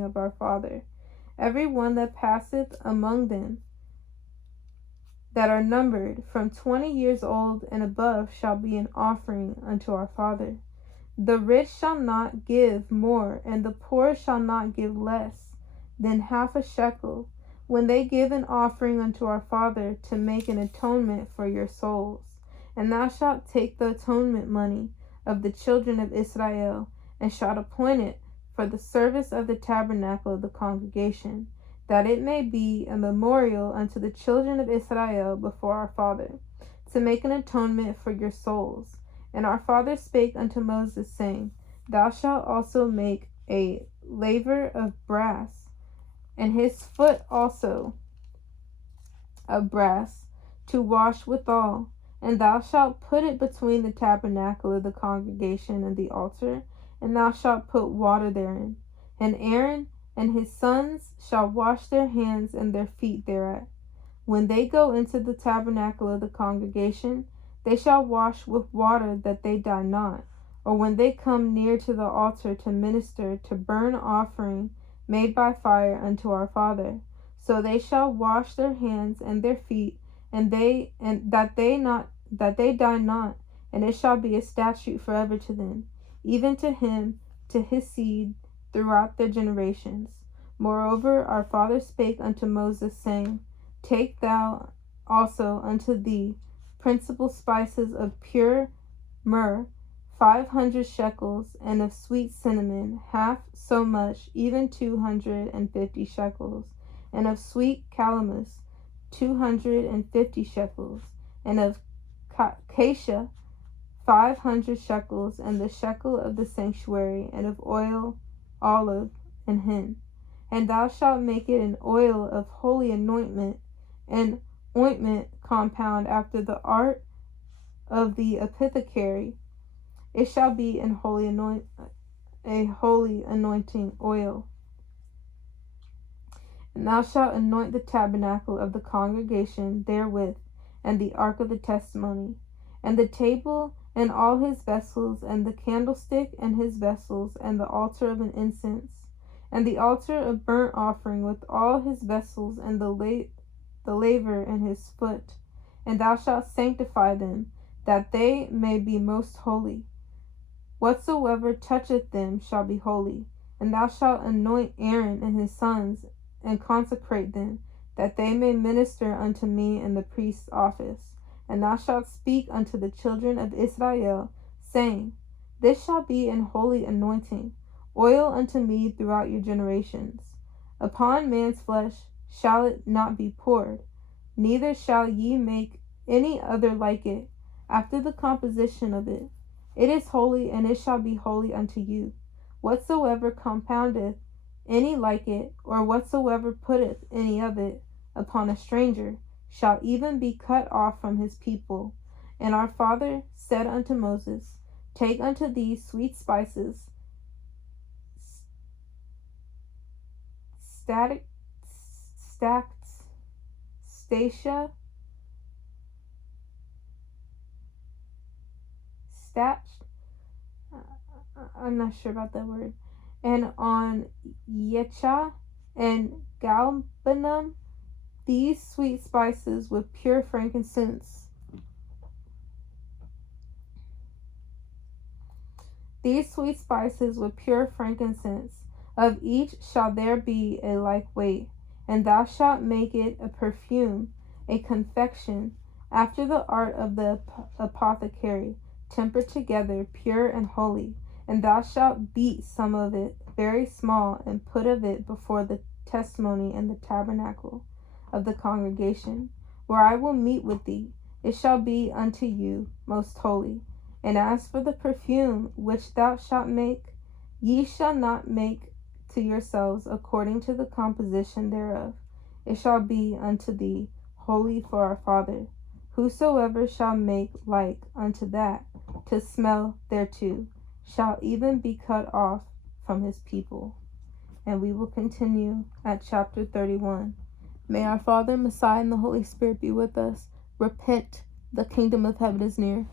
of our Father. Every one that passeth among them that are numbered from 20 years old and above shall be an offering unto our Father. The rich shall not give more, and the poor shall not give less than half a shekel, when they give an offering unto our Father to make an atonement for your souls. And thou shalt take the atonement money of the children of Israel, and shalt appoint it for the service of the tabernacle of the congregation, that it may be a memorial unto the children of Israel before our Father, to make an atonement for your souls. And our Father spake unto Moses, saying, Thou shalt also make a laver of brass, and his foot also of brass, to wash withal. And thou shalt put it between the tabernacle of the congregation and the altar, and thou shalt put water therein. And Aaron and his sons shall wash their hands and their feet thereat. When they go into the tabernacle of the congregation, they shall wash with water that they die not, or when they come near to the altar to minister to burn offering made by fire unto our Father. So they shall wash their hands and their feet, and that they die not, and it shall be a statute forever to them, even to him, to his seed, throughout their generations. Moreover, our Father spake unto Moses, saying, Take thou also unto thee principal spices of pure myrrh, 500 shekels, and of sweet cinnamon, half so much, even 250 shekels, and of sweet calamus, 250 shekels, and of cassia, 500 shekels, and the shekel of the sanctuary, and of oil, olive, and hin. And thou shalt make it an oil of holy anointment, an ointment compound after the art of the apothecary. It shall be a holy anointing oil. And thou shalt anoint the tabernacle of the congregation therewith, and the ark of the testimony, and the table and all his vessels, and the candlestick and his vessels, and the altar of an incense, and the altar of burnt offering with all his vessels, and the laver and his foot. And thou shalt sanctify them, that they may be most holy. Whatsoever toucheth them shall be holy. And thou shalt anoint Aaron and his sons, and consecrate them, that they may minister unto me in the priest's office. And thou shalt speak unto the children of Israel, saying, This shall be an holy anointing, oil unto me throughout your generations. Upon man's flesh shall it not be poured, neither shall ye make any other like it, after the composition of it. It is holy, and it shall be holy unto you. Whatsoever compoundeth any like it, or whatsoever putteth any of it upon a stranger, shall even be cut off from his people. And our Father said unto Moses, Take unto thee sweet spices, statia, I'm not sure about that word, and on yecha, and galbanum, these sweet spices with pure frankincense. These sweet spices with pure frankincense, of each shall there be a like weight, and thou shalt make it a perfume, a confection, after the art of the apothecary, tempered together, pure and holy. And thou shalt beat some of it very small, and put of it before the testimony in the tabernacle of the congregation, where I will meet with thee. It shall be unto you most holy. And as for the perfume which thou shalt make, ye shall not make to yourselves according to the composition thereof. It shall be unto thee holy for our Father. Whosoever shall make like unto that, to smell thereto, shall even be cut off from his people. And we will continue at chapter 31. May our Father, Messiah, and the Holy Spirit be with us. Repent, the kingdom of heaven is near.